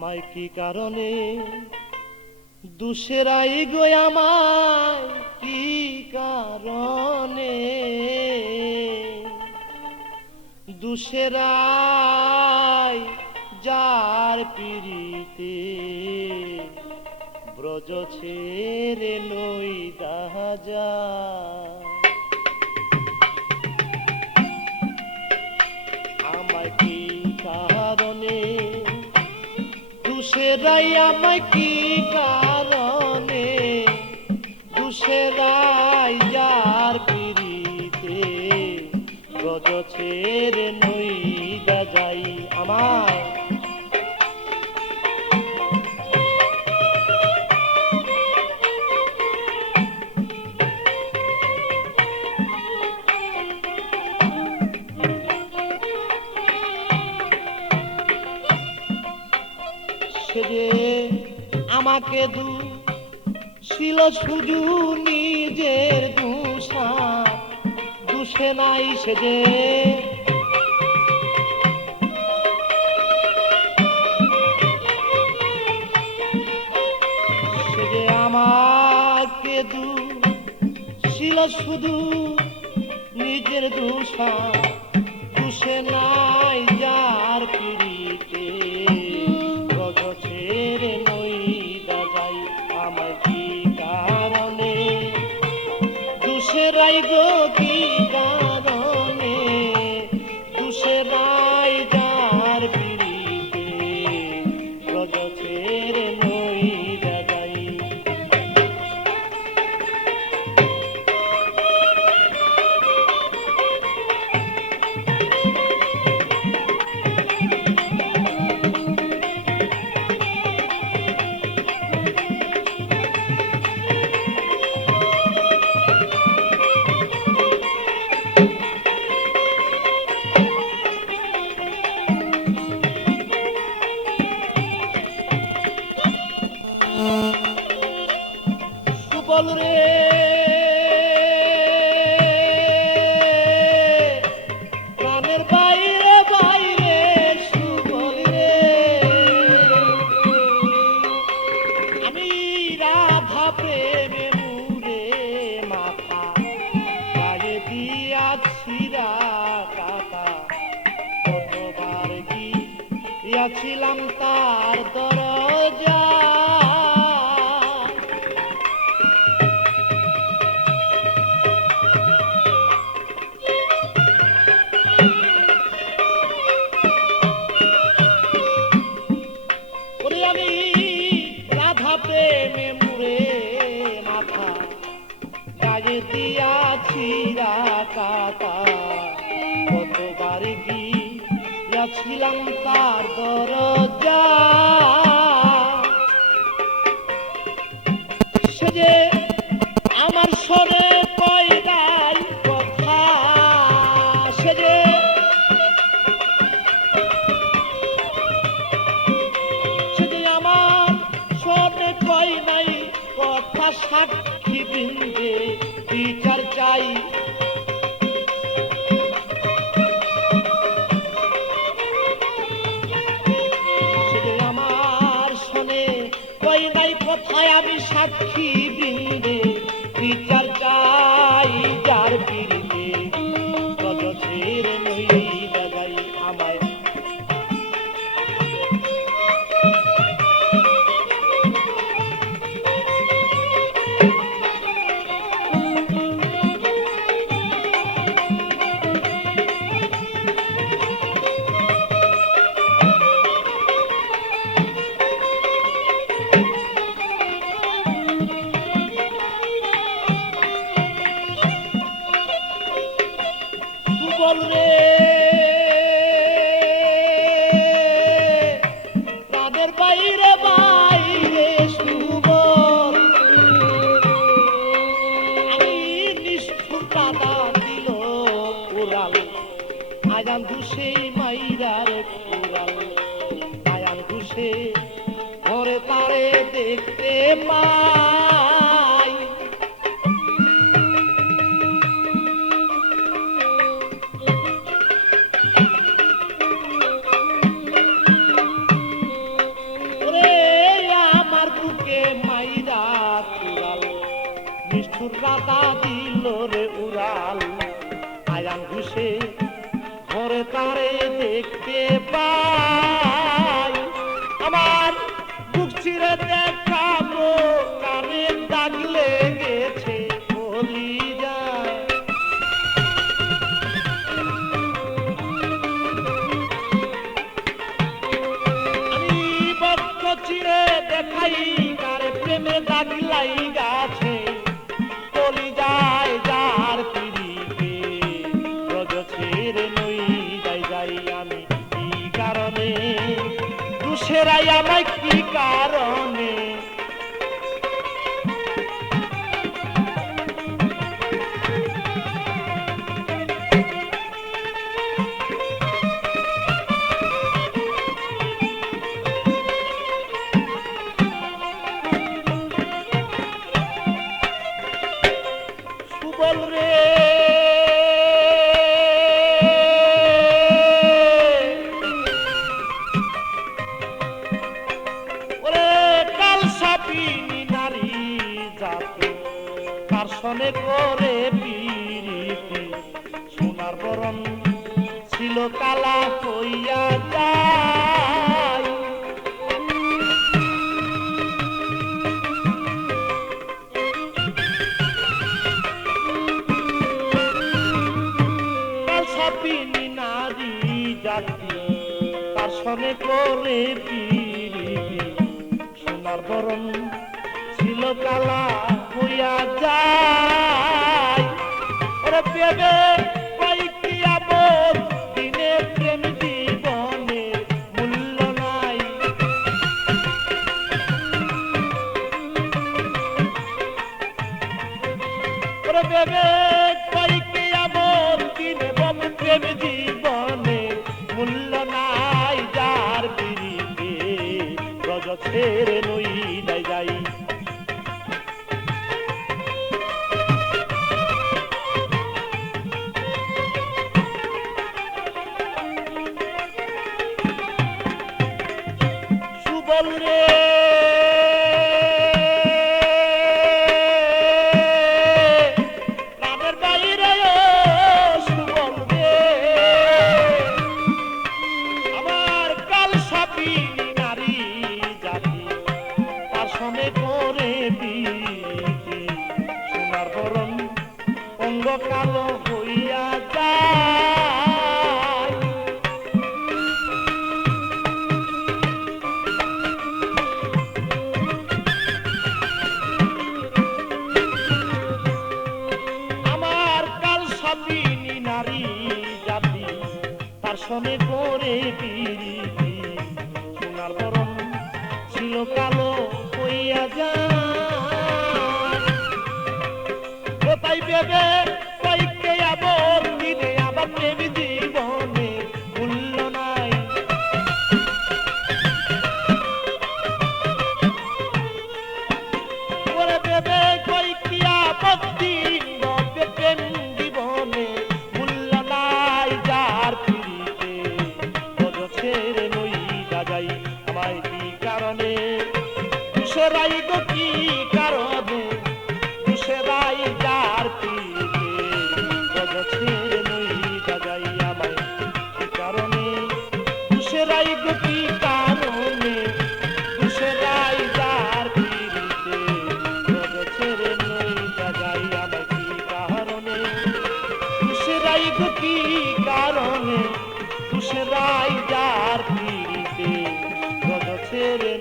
আমায় কি কারণে দুসেরাই গো আমায় কি কারণে দুসেরাই যার পিরিতে ব্রজ ছেড়ে লই দাজা আমায় কি কারণে দুসেরাই আমায় কি কারণে দুসেরাই যার পিরিতে ব্রজ ছেড়ে নই দাজাই আমায় সে যে আমাকে ছিল শুধু নিজের দুষা দুষে নাই সে যে আমাকে ছিল শুধু নিজের দুষা দুষে নাই যার পিড়িতে ব্রজ ছেড়ে নই দাজাই আমায় কি কারণে দুসেরাই গো কি কারণে দুসেরাই যার পিড়িতে ব্রজ ছেড়ে নই দাজাই সুবল রে প্রাণের বাইরে বাইরে সুবল রে আমি রাধা প্রেমে মুরে মাথা গায়ে দিয়াছি কাটা কতবার গিয়াছিলাম তার দরজা আমি রাধা প্রেমে মুরে মাথা গায়ে দিয়াছি কাটা কতবার গিয়াছিলাম তার দরজা সে যে আমার সরে কয়দাই কথা সে যে কই নাই কথা সাক্ষী বৃন্দে বিচার চাই সে আমার শোনে কই নাই কথায় আমি সাক্ষী বৃন্দে বিচার চাই যার পিড়িতে ব্রজ ছেড়ে নই দাজাই আমায় সুবল রে তাদের বাইরে বাইরে সুবল আমি নিষ্ঠুর দাদা দিল উড়াল আজান ঘুষে মাইরার উড়াল আয়ান ঘুষে ঘরে তারে দেখতে পাই কারে দেখতে পাই আমার বুক চিরে দেখাবো কারে দাগ লেগেছে বলি যায় আমি বক্ষ চিরে দেখাই কারে প্রেমে দাগ লাইগাছে বলি যায় যার পিড়িতে রোজ ছেড়ে নই যাই যাই আমি কি কারণে দুসেরাই আমায় কি কারণে সুবল রে সনে করে পিরিতি সোনার বরণ ছিল কালা হইয়া যায় কালসাপিনী নারী জাতি তার সনে করে পিরিতি সোনার বরণ ছিল কালা হইয়া যায় ওরে পেবে কয়েকটি আপদ দিনে প্রেম জীবনে মূল্য নাই ওরে পেবে কয়েকটি আপদ দিনে বলে প্রেম জীবনে মূল্য নাই যার পিড়িতে রজ ছেড়ে নই যাই সুবল রে প্রাণের বাইরে সুবল রে আমার কালসাপিনী নারী জাতি তার সনে করে পিরিতি সোনার বরণ অঙ্গ কালো হইয়া যায় নারী জাতি তার সনে করে পিরিতি সোনার বরণ ছিল কালো হইয়া যায় তাই ভেবে কয়েককে আবার দিনে আবার প্রেম জীবনে মূল্য নাই ওরে ভেবে কয়েকটি আবার দিন প্রেম জীবনে মূল্য নাই যার পিড়িতে রোজ ছেড়ে নই যাই আমায় কি কারণে দুসেরাই গো কি কারণে দুসেরাই যার পিড়িতে রোজ ছেড়ে নই যাই আমায় কি কারণে দুসেরাই গো কি কারণে দুসেরাই যার পিড়িতে রোজ ছেড়ে নই যাই আমায় কি কারণে দুসেরাই গো কি কারণে দুসেরাই যার পিড়িতে রোজ ছেড়ে